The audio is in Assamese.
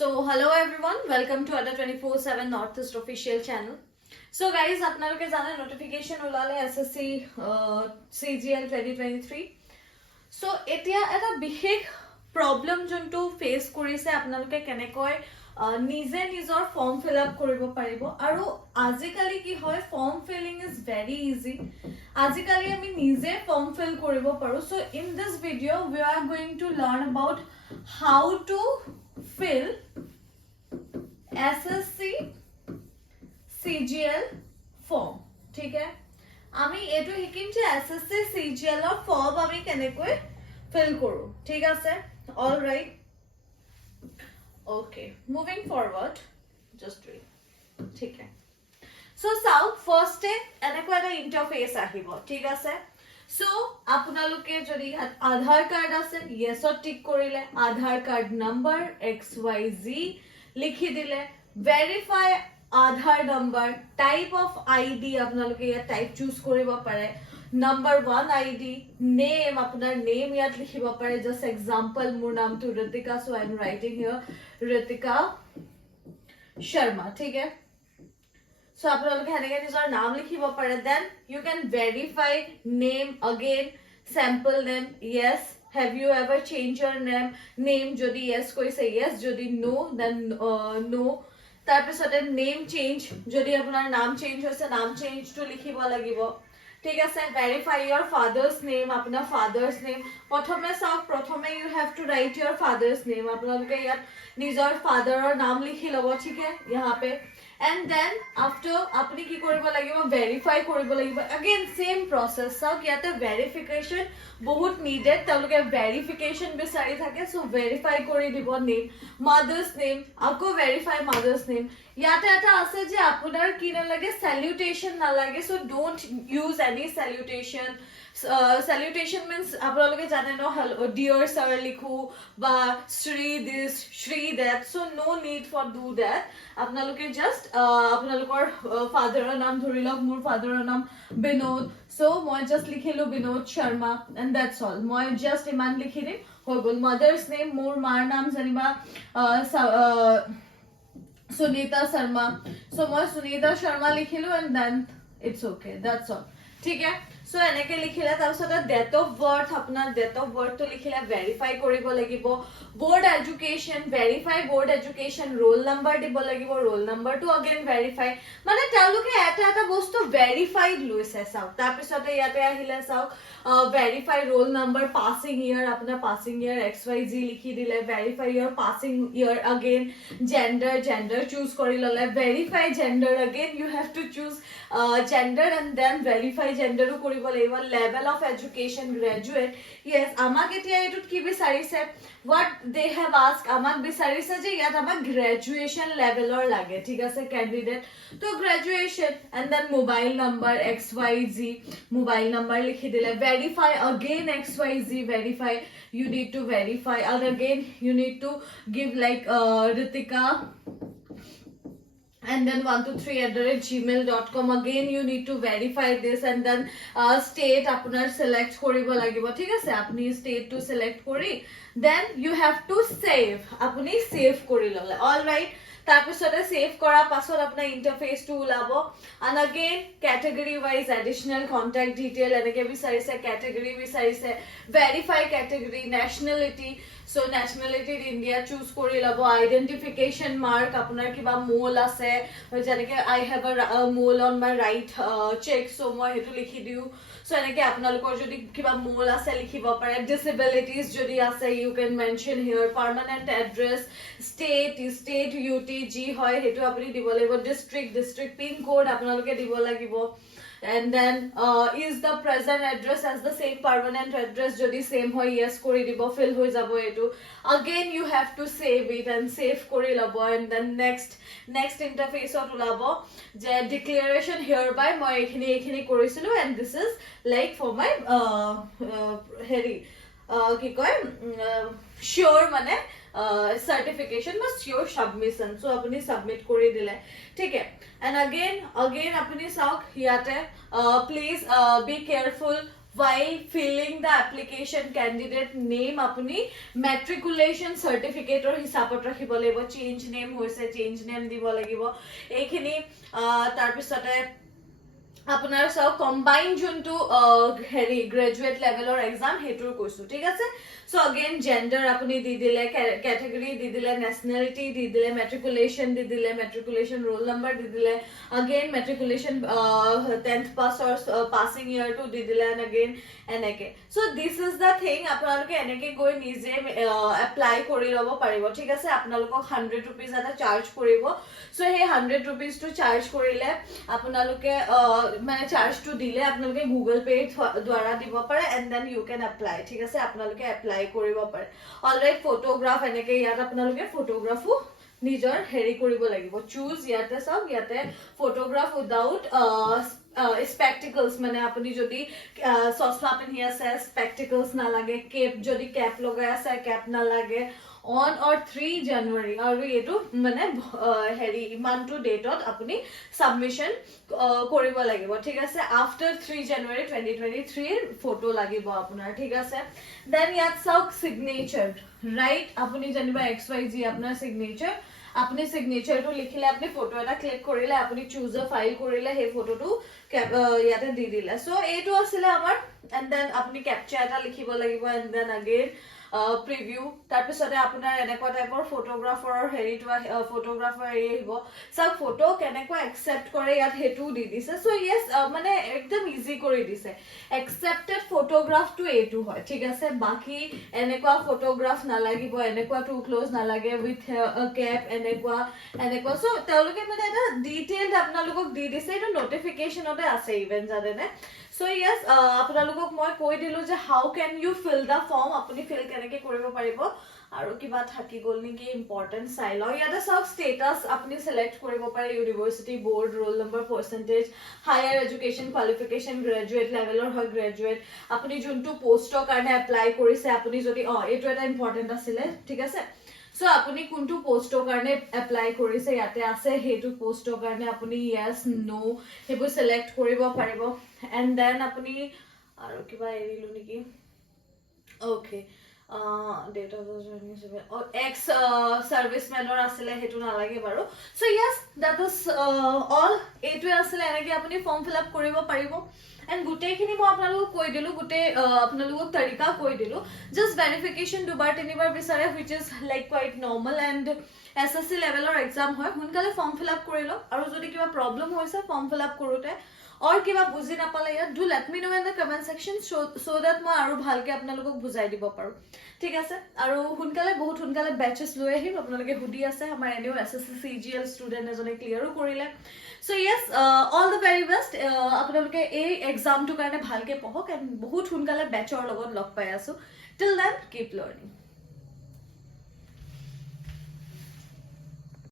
So hello everyone, welcome to Adda 24/7 Northeast official channel. So guys, আপোনালোকে জানে notification ওলালে SSC CGL 2023. So এতিয়া এটা বিশেষ problem যোনটো face কৰিছে আপোনালোকে কেনেকৈ নিজে নিজৰ form fill up কৰিব পাৰিব আৰু আজিকালি কি হয় form filling is very easy. আজিকালি আমি নিজে form fill কৰিব পাৰো. So in this video we are going to learn about how to fill SSC CGL form. ठीक है আমি এটো হিকিম যে SSC CGL ৰ form আমি কেনেকৈ fill কৰো ঠিক আছে all right okay moving forward just read ঠিক है so south first এনেকৈ এটা interface আহিব ঠিক আছে so আপোনালোকে যদি আধাৰ কাৰ্ড আছে yes ত টিক কৰিলে আধাৰ কাৰ্ড নম্বৰ xyz লিখি দিলে verify Aadhaar number type of ID আপোনালোকে ইয়া টাইপ চুজ কৰিব পাৰে number 1 id name আপোনাৰ name ইয়াত লিখিব পাৰে just example মোৰ নামটো Ritika so I am writing here Ritika Sharma ঠিক আছে so আপোনালোকে হেনেকে নিজৰ নাম লিখিব পাৰে then you can verify name again sample name yes have you ever changed your name jodi yes koise yes jodi no then no তাৰপিছতে name change যদি আপোনাৰ নাম চেঞ্জ হৈছে নাম চেঞ্জ টু লিখিব লাগিব ঠিক আছে verify your father's name আপোনাৰ father's name প্ৰথমে চাওক প্ৰথমে you have to write your father's name আপোনালোকে ইয়াত নিজৰ ফাদাৰৰ নাম লিখি লব ঠিক আছে यहाँ पे and then after আপুনি কি কৰিব লাগিব verify কৰিব লাগিব again same process চাওক ইয়াতে verification বহুত needed তেওঁলোকে verification বিচাৰি থাকে so verify কৰি দিব name mother's name আকৌ verify mother's name ইয়াতে এটা আছে যে আপোনাৰ কি নালাগে salutation নালাগে so don't use any salutation salutation means আপোনালোকে জানে ন hello dear sir লিখো বা Shri this Shri that so no need for do that আপোনালোকে just আপোনালোকৰ ফাদাৰৰ নাম ধৰি লওক মোৰ ফাদাৰৰ নাম বিনোদ so মই just লিখিলো Binod Sharma and that's all মই just ইমান লিখি দিম হৈ গ'ল mother's name মোৰ মাৰ নাম জানিবা সুনীতা শৰ্মা so মই সুনীতা শৰ্মা লিখিলো and then it's okay that's all ঠিক আছে so এনেকে লিখিলে তাৰপিছত ডেট অফ বাৰ্থ আপোনাৰ ডেট অফ বাৰ্থ তো লিখিলে ভেৰিফাই কৰিব লাগিব board education verify board education roll number দিব লাগিব roll number to again verify মানে তেওঁলোকে এটা বস্তু verified লৈছে চাও তাৰপিছতে ইয়াতে আহিলে চাও verify roll number passing year আপোনাৰ passing year xyz লিখি দিলে verify your passing year again gender choose কৰি ললে verify gender again you have to choose gender and then verify gender কৰিব লাগিব level of education graduate yes আমাক এতিয়া এটুত কি বিচাৰিছে what they have asked আমাক বিচাৰিছে যে ইয়াত আমাক graduation level or লাগে ঠিক আছে candidate তো graduation and then mobile number xyz mobile number লিখি দিলে verify again xyz verify you need to verify and again you need to give like Ritika and then 123@gmail.com again you need to verify this and then state আপোনাৰ select কৰিব লাগিব ঠিক আছে আপুনি state to select কৰি then you have to save আপুনি save কৰি ললে all right তাৰপিছতে save কৰা পাছত আপোনাৰ interface টো ওলাব and again category wise additional contact detail এনেকে বিচাৰিছে category বিচাৰিছে verify category nationality so nationality in India choose কৰি লব identification mark আপোনাৰ কিবা mole আছে যেনেকে I have a mole on my right cheek so মই হেতু লিখি দিও so এনেকে আপোনালোকৰ যদি কিবা mole আছে লিখিব পাৰে disabilities যদি আছে you can mention here permanent address state UTG হয় হেতু আপুনি দিব লাগিব district pin code আপোনালোকে দিব লাগিব and then is the present address as the same permanent address jodi same hoy yes kori dibo fill hoy jabo etu again you have to save it and save kori labo and then next interface ot ulabo je declaration hereby moi ekhini korisilu and this is like for my heri ki koy sure mane certification বা sure submission so apuni submit kori dile ठीक है and again apuni sauk hiate please be careful while filling the application candidate name apuni matriculation certificate or hisabot rakhibo laibo change name hoise change name dibo lagibo ekhini tar pisote আপোনাৰ সব কম্বাইন যোনটো হেৰি গ্ৰেজুৱেট লেভেলৰ এক্সাম হেতুৰ কৈছো ঠিক আছে সো अगेन জেন্ডাৰ আপুনি দি দিলে ক্যাটাগৰি দি দিলে নেশনালিটি দি দিলে মেট্ৰিকুলেশন দি দিলে মেট্ৰিকুলেশন ৰোল নাম্বাৰ দি দিলে again matriculation 10th pass or passing year টু দি দিলে এন্ড अगेन এনেকে so this is the thing আপোনালোকে এনেকে গৈ নিজে এপ্লাই কৰি লব পাৰিব ঠিক আছে আপোনালোকক 100 रुपीस এটা চাৰ্জ কৰিব so hey 100 rupees two charge কৰিলে আপোনালোকে মানে চাৰ্জটো দিলে আপোনালোকে গুগল পে দ্বাৰা দিব পাৰে and then you can apply ঠিক আছে আপোনালোকে এপ্লাই কৰিব পাৰে অলৰাইট ফটোগ্ৰাফ এনেকে ইয়াত আপোনালোকে ফটোগ্ৰাফো নিজৰ হেৰি কৰিব লাগিব চুজ ইয়াতে সব ইয়াতে ফটোগ্ৰাফ উইদাউট spectacles মানে আপুনি যদি চশমা পিন্ধি আছে spectacles না লাগে কেপ যদি কেপ লগাই আছে কেপ না লাগে on or 3 January আৰু এটো মানে হেৰি ইমানটো ডেটত আপুনি সাবমিশন কৰিব লাগিব ঠিক আছে after 3 January 2023 ফটো লাগিব আপোনাৰ ঠিক আছে then ইয়াত চাওক সিগনেচাৰ ৰাইট আপুনি জানিবা xyz আপোনাৰ সিগনেচাৰ আপনি সিগনেচাৰটো লিখিলে আপনি ফটো এটা ক্লিক কৰিলে আপনি চুজ আ ফাইল কৰিলে হে ফটোটো ইয়াতে দি দিলে সো এটো আছিল আমাৰ এন্ড দেন আপনি ক্যাপচাৰ এটা লিখিব লাগিব এন্ড দেন अगेन প্ৰিভিউ তাৰ পিছতে আপোনাৰ এনেকুৱা টাইপৰ ফটোগ্ৰাফাৰৰ হেৰিটো ফটোগ্ৰাফাৰ আহিব সব ফটো কেনেকুৱা একসেপ্ট কৰে ইয়াত হেতু দি দিছে সো ইয়েস মানে একদম ইজি কৰি দিছে একসেপ্টেড ফটোগ্ৰাফটো এটো হয় ঠিক আছে বাকি এনেকুৱা ফটোগ্ৰাফ না লাগিব এনেকুৱা টু ক্লোজ না লাগে উইথ কেপ এনেকুৱা সো তেওঁলোকে মানে এটা ডিটেইলড আপোনালোকক দি দিছে এটা নোটিফিকেশনতে আছে ইভেন জানেনে So yes, আপোনালোকক মই কৈ দিলো যে how can you fill the form আপুনি fill কেনেকে কৰিব পাৰিব আৰু কিবা থাকি গল নেকি ইম্পৰ্টেন্ট চাই লও ইয়াতে সব স্ট্যাটাস আপুনি সিলেক্ট কৰিব পাৰে university board roll number percentage higher education qualification graduate লেভেলৰ হয় গ্ৰেজুৱেট আপুনি যোনটো পোষ্টৰ কাৰণে এপ্লাই কৰিছে আপুনি যদি এটো এটা ইম্পৰ্টেন্ট আছিল ঠিক আছে সো আপুনি কোনটো পোষ্টৰ কাৰণে এপ্লাই কৰিছে ইয়াতে আছে হেতু পোষ্টৰ কাৰণে আপুনি yes no হেবু সিলেক্ট কৰিব পাৰিব এন্ড দেন আপুনি আৰু কিবা এৰিলো নেকি okay date of the joining or ex serviceman or asile hetu na lage baru so yes that is all etu asile enake apuni form fill up koribo paribo and gute khini mo apnalok koi dilu gute apnalok tarika koi dilu just verification dubar tinibar bisare which is like quite normal and SSC level or exam hoy hunkale form fill up korilo aru jodi kiba problem hoise form fill up korute और কিবা বুজি না পালে ইয়াত do let me no in the comment section so that মই আৰু ভালকে আপোনালোকক বুজাই দিব পাৰো ঠিক আছে আৰু হুনকালে বহুত হুনকালে ব্যাচেস লৈ আহিম আপোনালোকে হুডি আছে আমাৰ এনিও SSC CGL স্টুডেন্ট এজনে ক্লিয়াৰো কৰিলে so yes all the very best আপোনালোকে এই এক্সামটো কাৰণে ভালকে পঢ়ক এন্ড বহুত হুনকালে ব্যাচৰ লগত লগ পাই আছো টিল দেন কিপ লাৰ্নিং